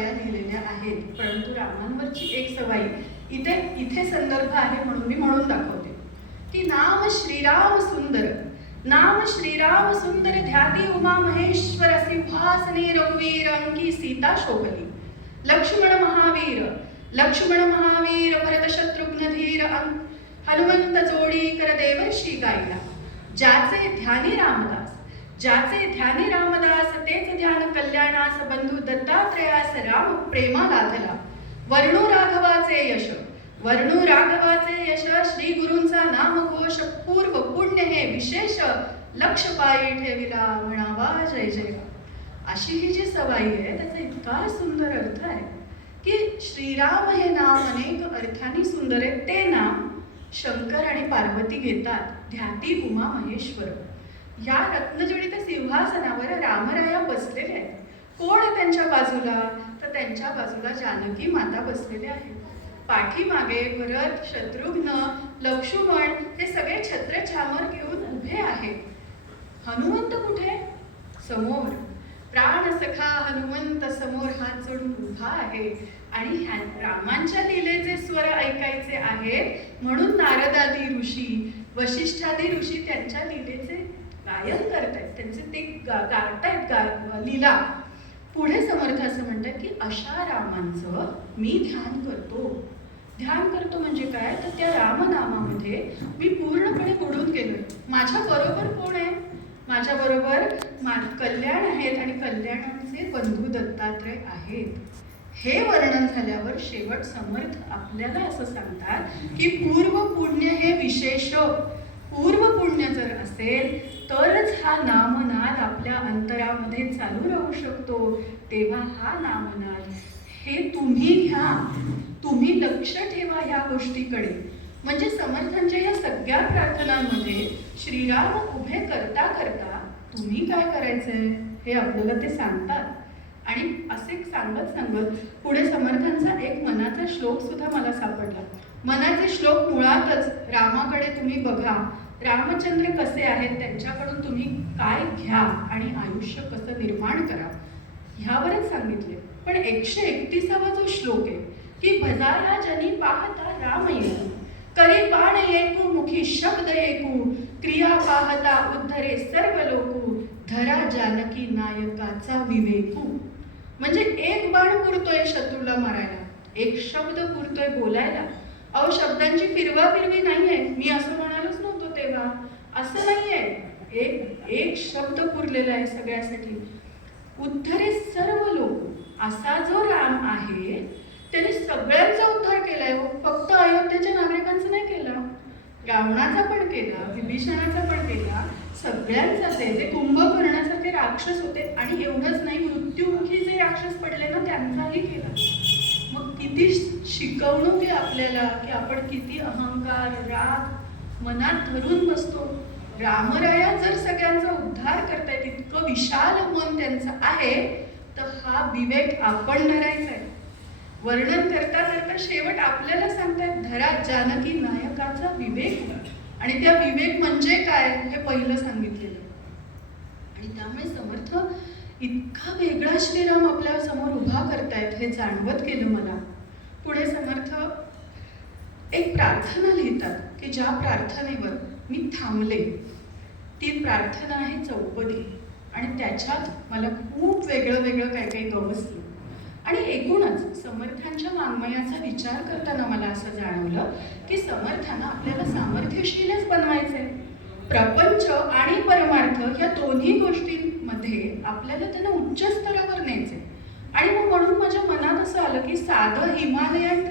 सवाया लिहिलेल्या आहेत. परंतु रामांवरची एक सवाई इथे इथे संदर्भ आहे म्हणून मी म्हणून दाखवते. की नाम श्रीराम सुंदर. नाम श्रीराम सुंदर ध्याती उमा महेश्वर सिंहासने रघुवीर अंकी सीता शोभली. लक्ष्मण महावीर लक्ष्मण महावीर भरत शत्रुघ्न धीर हनुमंत जोडी कर देवर्षी गायला ज्याचे ध्यानी रामदास ज्याचे ध्यानी रामदास तेच ध्यान कल्याणास बंधू दत्तात्रयास राम प्रेमा लाधला वर्णू राघवाचे यश. वर्णू राघवाचे यश श्री गुरूंचा नामघोष पूर्व पुण्य हे विशेष लक्ष पायी ठेविला म्हणावा जय जय. अशी ही जी सवाई आहे त्याचा इतका सुंदर अर्थ आहे की श्रीराम हे नाव अनेक अर्थाने सुंदर आहे ते नाम शंकर आणि पार्वती घेतात ध्याती उमा महेश्वर. या रत्नजडित सिंहासनावर रामराया बसलेले आहेत. कोण त्यांच्या बाजूला? तर त्यांच्या बाजूला जानकी माता बसलेले आहेत पाठीमागे भरत शत्रुघ्न लक्ष्मण हे सगळे छत्र छामर घेऊन उभे आहेत. हनुमंत कुठे? समोर. प्राण सखा हनुमंत समोर हात जोडून उभा आहे. आणि रामांच्या लीलेचे स्वर ऐकायचे आहेत. म्हणून नारदादी ऋषी वशिष्ठादी ऋषी त्यांच्या लीलेचे गायन करतायत. त्यांचे ते गा- गातायत गा लीला. पुढे समर्थ असं म्हणतात की अशा रामांचं मी ध्यान करतो. ध्यान करतो म्हणजे काय? तर त्या रामनामामध्ये मी पूर्णपणे बुडून गेलोय. माझ्या बरोबर कोण आहे? माझ्या बरोबर मा कल्याण आहेत आणि कल्याणाचे बंधू दत्तात्रय आहेत. हे वर्णन झाल्यावर शेवट समर्थ आपल्याला असं सांगतात की पूर्व पुण्य हे विशेष. पूर्व पुण्य जर असेल तर हा नामनाद आपल्या अंतरामध्ये चालू राहू शकतो. तेव्हा हा नामनाद. हे तुम्ही घ्या. तुम्ही लक्ष ठेवा ह्या गोष्टीकडे. म्हणजे समर्थांच्या या सगळ्या प्रार्थनांमध्ये श्रीराम उभे करता करता तुम्ही काय करायचंय? हे आपल्याला ते सांगतात. आणि असे सांगत सांगत पुढे समर्थांचा एक मनाचा श्लोक सुद्धा मला सापडला. मनाचे श्लोक मुळातच रामाकडे तुम्ही बघा. रामचंद्र कसे आहेत त्यांच्याकडून तुम्ही काय घ्या आणि आयुष्य कसं निर्माण करा ह्यावरच सांगितले. पण एकशे एकतीसावा जो श्लोक आहे की भजाया जनी पाहता राम येऊ करी बाण येकू मुखी शब्द येकू क्रिया पाहता उद्धरे सर्व लोकू धरा जानकी नायकाचा विवेकू. म्हणजे एक बाण पुरतोय शत्रूला मारायला एक शब्द पुरतोय बोलायला. अहो शब्दांची फिरवा फिरवी नाहीये मी असं म्हणालोच नव्हतो तेव्हा असं नाहीये एक एक शब्द पुरलेला आहे सगळ्यासाठी. उद्धरे सर्व लोक असा जो राम आहे त्याने सगळ्यांचा उद्धार केलाय हो. फक्त अयोध्येच्या नागरिकांचा नाही केला. रावणाचा पण केला विभीषणाचा पण केला. सगळ्यांचाच आहे. जे कुंभकर्णासारखे राक्षस होते आणि एवढंच नाही मृत्युमुखी जे राक्षस पडले ना त्यांचाही केला. मग किती शिकवणूक आहे आपल्याला की आपण किती अहंकार राग मनात धरून बसतो. रामराया जर सगळ्यांचा उद्धार करतायत इतकं विशाल मन त्यांचं आहे तर हा विवेक आपण धरायचा आहे. वर्णन करता करता शेवट आपल्याला सांगतायत धरा जानकी नायकाचा विवेक आणि त्या विवेक म्हणजे काय हे पहिलं सांगितलेलं. आणि त्यामुळे समर्थ इतका वेगळा श्रीराम आपल्यासमोर उभा करतायत हे जाणवत गेलं मला. पुढे समर्थ एक प्रार्थना लिहितात की ज्या प्रार्थनेवर मी थांबले ती प्रार्थना आहे चौपदी. आणि त्याच्यात मला खूप वेगळं वेगळं काय काही गवसलं. आणि एकूणच समर्थांच्या वाङ्मयाचा विचार करताना मला असं जाणवलं की समर्थांना आपल्याला सामर्थ्यशीलच बनवायचंय. प्रपंच आणि परमार्थ या दोन्ही गोष्टींमध्ये आपल्याला त्यांना उच्च स्तरावर न्यायचंय. आणि मग म्हणून माझ्या मनात असं आलं की साधं हिमालयन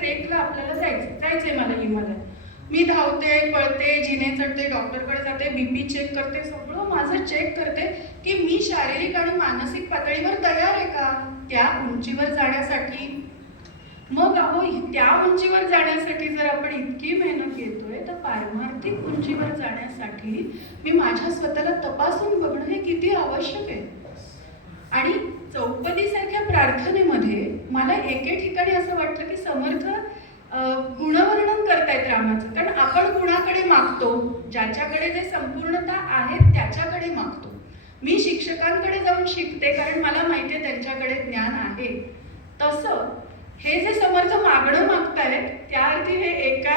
आपल्याला जायचं जायचंय मला हिमालयात मी धावते पळते जिने चढते डॉक्टरकडे जाते बीपी चेक करते सगळं माझं चेक करते की मी शारीरिक आणि मानसिक पातळीवर तयार आहे का? त्या उंचीवर जाण्यासाठी. मग अहो त्या उंचीवर जाण्यासाठी जर आपण इतकी मेहनत घेतोय तर पारमार्थिक उंचीवर जाण्यासाठी मी माझ्या स्वतःला तपासून बघणं हे किती आवश्यक आहे. आणि चौपदीसारख्या प्रार्थनेमध्ये मला एके ठिकाणी असं वाटलं की समर्थ गुणवर्णन करतायत रामाचं. कारण आपण कुणाकडे मागतो ज्याच्याकडे जे संपूर्णता आहेत त्याच्याकडे मागतो. मी शिक्षकांकडे जाऊन शिकते कारण मला माहिती आहे त्यांच्याकडे ज्ञान आहे. तसं हे जे समर्थ मागणं मागतायत त्या वरती हे एका